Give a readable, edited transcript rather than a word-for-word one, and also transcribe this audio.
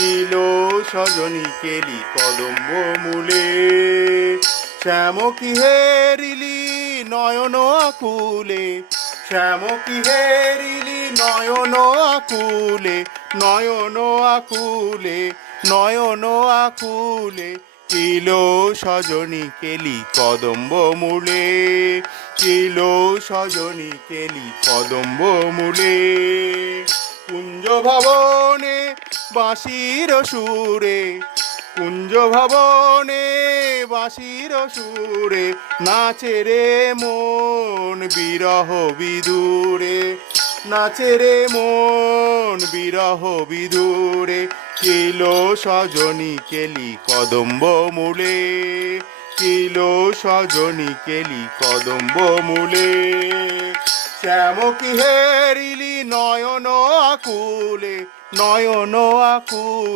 Kilo Sajani কেলি কদম্ব মূলে। শ্যামকি হেরিলি নয়ন আকুলে, শ্যামকি হেরিলি নয়ন আকুলে, নয়ন আকুলে, নয়ন আকুলে। Kilo Sajani কেলি কদম্ব মূলে, kilo Sajani কেলি কদম্ব মূলে। কুঞ্জ ভবনে বাঁশির সুরে, কুঞ্জ ভবনে বাঁশির সুরে, নাচে রে মন বিরহ বিদুরে, নাচে রে মন বিরহ বিদুরে। কিলো সজনী কেলি কদম্ব মূলে, কিলো সজনী কেলি কদম্ব মূলে। শ্যামকি হেরিলি নয়ন আকুলে, নয়ন আকুলে।